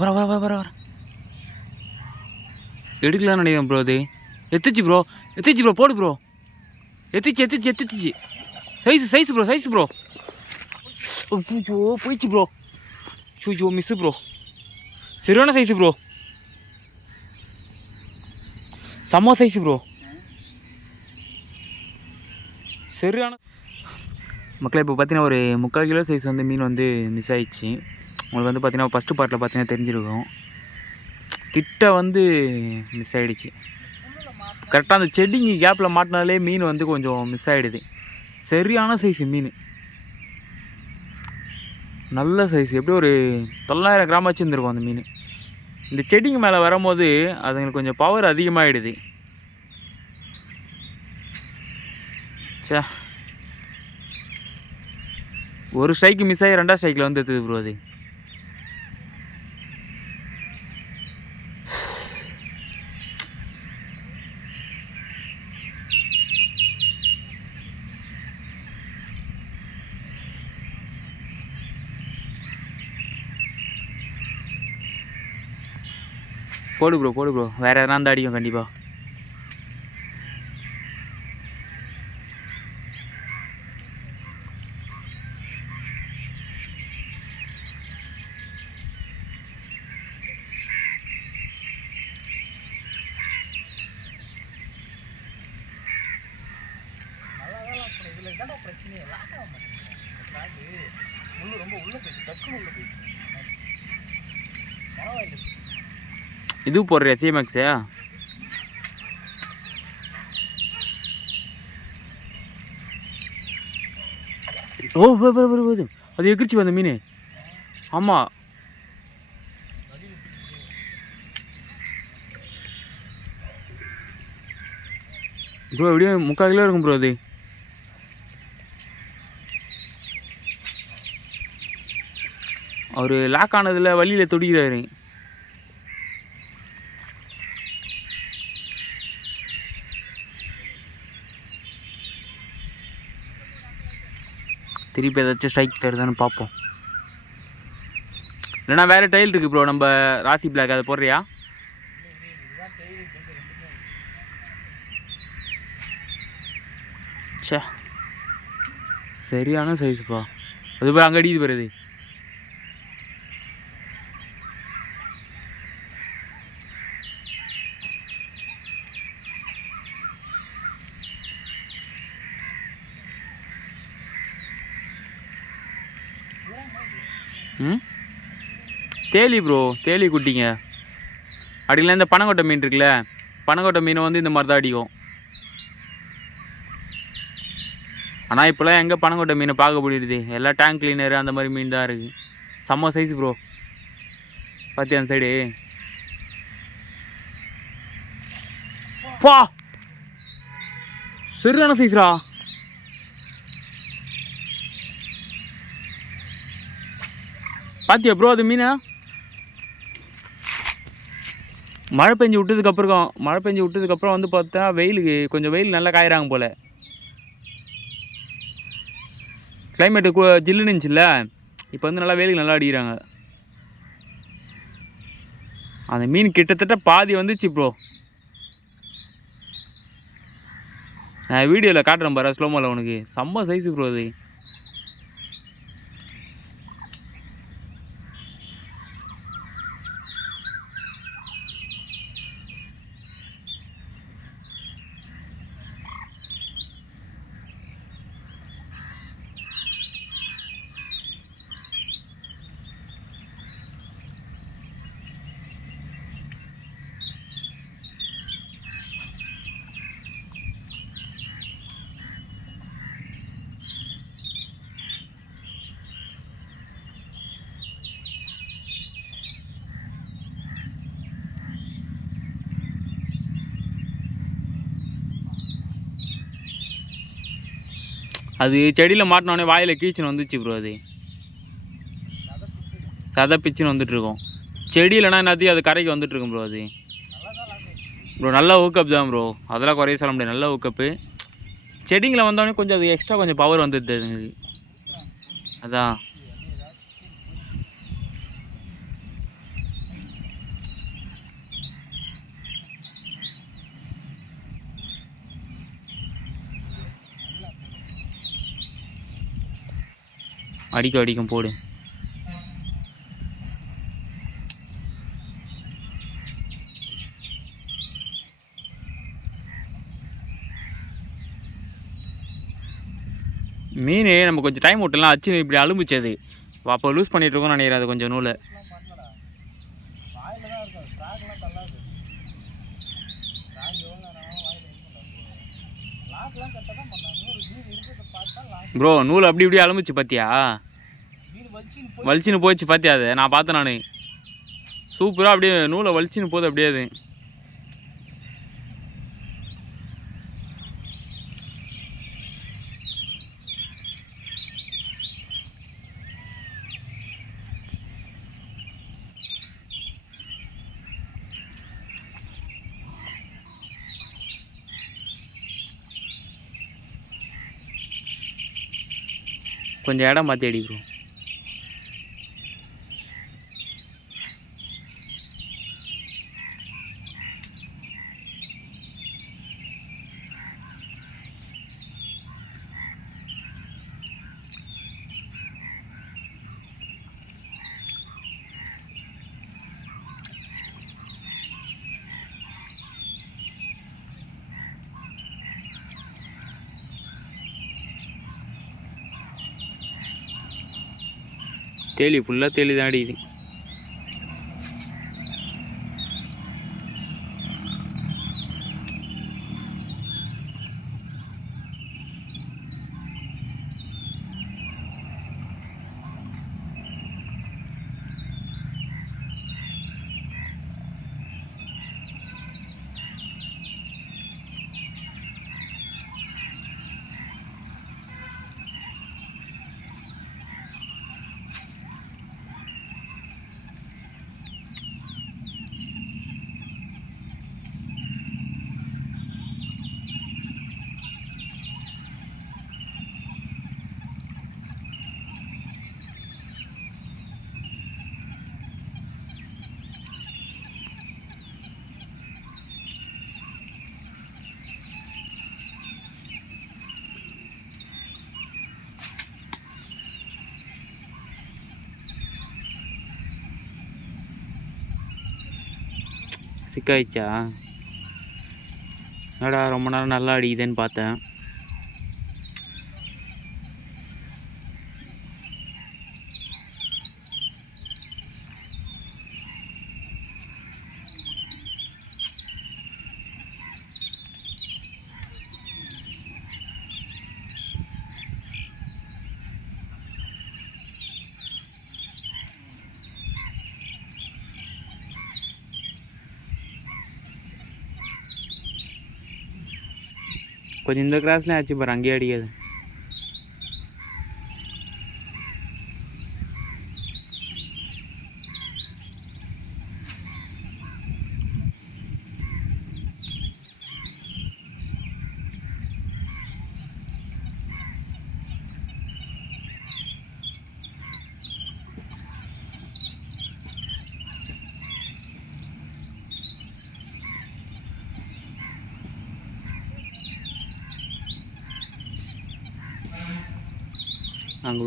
வர வர வர வர வர எடுக்கலாம்னு நினைக்கிறேன் ப்ரோ அது. எத்திச்சு ப்ரோ எத்திச்சு ப்ரோ போடு ப்ரோ எத்திச்சு எத்திச்சு எத்திச்சு. Size size bro size bro பூச்சோ போயிடுச்சு ப்ரோ சூச்சோ மிஸ் ப்ரோ சரியான சைஸ் ப்ரோ செம்ம சைஸ் ப்ரோ சரியான மக்களே இப்போ பார்த்தீங்கன்னா ஒரு முக்கால் கிலோ சைஸ் வந்து மீன் வந்து மிஸ் ஆயிடுச்சு. உங்களுக்கு வந்து பார்த்தீங்கன்னா ஃபஸ்ட்டு பார்ட்டில் பார்த்தீங்கன்னா தெரிஞ்சிருக்கும். திட்ட வந்து மிஸ் ஆகிடுச்சு கரெக்டாக அந்த செடிங்க கேப்பில் மாட்டினாலே மீன் வந்து கொஞ்சம் மிஸ் ஆகிடுது சரியான சைஸ் மீன். நல்ல சைஸ் எப்படி ஒரு தொள்ளாயிரம் கிராம் வச்சு இருந்திருக்கும் அந்த மீன். இந்த செடிங்க மேலே வரும்போது அதுங்களுக்கு கொஞ்சம் பவர் அதிகமாகிடுது சே ஒரு ஸ்ட்ரைக்கு மிஸ் ஆகி ரெண்டாவது ஸ்ட்ரைக்கில் வந்து எடுத்துது ப்ரோ அது. போடு ப்ரோ போடு ப்ரோ வேறு எதனா இருந்தால் அடிக்கும் கண்டிப்பாக இது போடுறியா சிஎம்எக்ஸு ஓ போது போ போது அது எகிரிச்சு வந்த மீன். ஆமாம் ப்ரோ எப்படியும் முக்கால் கிலோ இருக்கும் ப்ரோ அது. அவர் லாக் ஆனதில் வழியில் தொடிக்கிறாரு திருப்பி ஏதாச்சும் ஸ்ட்ரைக் தருதான்னு பார்ப்போம். இல்லைனா வேறு டைல் இருக்குது ப்ரோ நம்ம ராசி பிளாக் அதை போடுறியா? சே சரியான சைஸ்ப்பா அது போய் அங்கே அடிக்குது வருது ம்? தேலி ப்ரோ தேலி குட்டிங்க. அப்படிங்களா இந்த பனங்கொட்டை மீன் இருக்குல்ல பனங்கொட்டை மீன் வந்து இந்த மாதிரி தான் அடிக்கும். ஆனால் இப்போலாம் எங்கே பனங்கொட்டை மீனை பார்க்க முடியுது? எல்லாம் டேங்க் கிளீனர் அந்த மாதிரி மீன் தான் இருக்குது செம்ம சைஸ் ப்ரோ பார்த்தியா அந்த சைடு பா! சரியான சைஸ்ரா பாத்தியா ப்ரோ அது மீனா? மழை பெஞ்சு விட்டதுக்கப்புறம் மழை பெஞ்சு விட்டதுக்கப்புறம் வந்து பார்த்தா வெயிலுக்கு கொஞ்சம் வெயில் நல்லா காயிறாங்க போல். கிளைமேட்டு ஜில்லுன்னு இருந்துச்சுல்ல? இப்போ வந்து நல்லா வெயிலுக்கு நல்லா அடிக்கிறாங்க. அந்த மீன் கிட்டத்தட்ட பாதி வந்துச்சு ப்ரோ நான் வீடியோவில் காட்டுறேன் பாரு ஸ்லோமோவில் உனக்கு. செம்ம சைஸு ப்ரோ அது. அது செடியில் மாட்டினோடனே வாயில் கீச்சுன்னு வந்துச்சு ப்ரோ அது. சதை பிச்சுன்னு வந்துட்டு செடியிலனா என்னத்தையும் அது கரைக்கு வந்துட்டுருக்கும் ப்ரோ அது. ப்ரோ நல்ல ஊக்கப் தான் ப்ரோ அதெல்லாம் குறைய சொல்ல முடியாது. நல்ல ஊக்கப்பு செடிங்களை வந்தோடனே கொஞ்சம் அது எக்ஸ்ட்ரா கொஞ்சம் பவர் வந்துடுது அதுங்களுக்கு. அதான். அடிக்கும் அடிக்கும் போடு. மீன் நம்ம கொஞ்சம் டைம் விட்டுலாம் அச்சு இப்படி அலும்புச்சு அது. அப்போ லூஸ் பண்ணிகிட்டு இருக்கோம்னு நினைக்கிறேன் அது கொஞ்சம் நூலை வாயில தான் இருக்கும் ட்ராக்லாம் தள்ளாது ட்ராக் எவ்வளோ நேரம் வாயில் லாக்லாம் கரெக்டாக தான் பண்ணாங்க நூறு மீன் இருக்கிறத பார்த்தா லாக் ப்ரோ நூல் அப்படி இப்படி அலும்புச்சு பார்த்தியா வலிச்சின்னு போயிடுச்சு வலிச்சுன்னு பார்த்தியா அது? நான் பார்த்தேன் நான். சூப்பராக அப்படியே நூலை வலிச்சின்னு போகுது அப்படியே அது. கொஞ்சம் இடம் பார்த்து அடி ப்ரோ தேலி ஃபுல்லாக தேலி தான் அடிக்குது சிக்காயிச்சா என்னடா ரொம்ப நேரம் நல்லா அடிக்குதுன்னு பார்த்தேன். கொஞ்சம் இந்த கிராஸ்லேயும் ஆச்சு பாரு அங்கேயே அடிக்காது அங்கே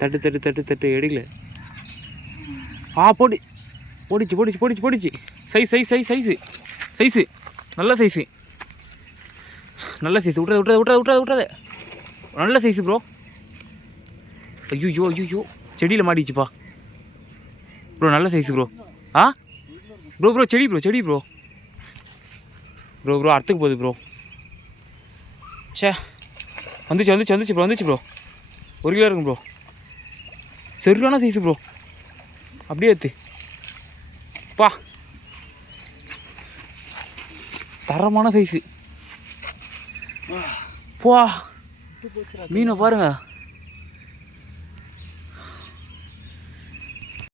தட்டு தட்டு தட்டு தட்டு எடுக்கல. ஆ போடி. போடிச்சு போடிச்சு போடிச்சு போடிச்சு. Size size size size. Size. நல்ல சைஸு. நல்ல சைஸ். விட்றது விட்றது விட்றது விட்றது விட்றது நல்ல சைஸு ப்ரோ ஐயோ ஐயோ செடியில் மாட்டிச்சுப்பா ப்ரோ நல்ல சைஸு ப்ரோ ஆ? ப்ரோ ப்ரோ செடி ப்ரோ செடி ப்ரோ ப்ரோ ப்ரோ அறுத்துக்கு போகுது ப்ரோ ச்சே. வந்துச்சு வந்துச்சு வந்துச்சு ப்ரோ வந்துச்சு ப்ரோ ஒரு கிலோ இருக்கும் ப்ரோ சரியான சைஸு ப்ரோ அப்படியே ஏற்று பா. தரமான சைஸு பா. மீனை பாருங்க.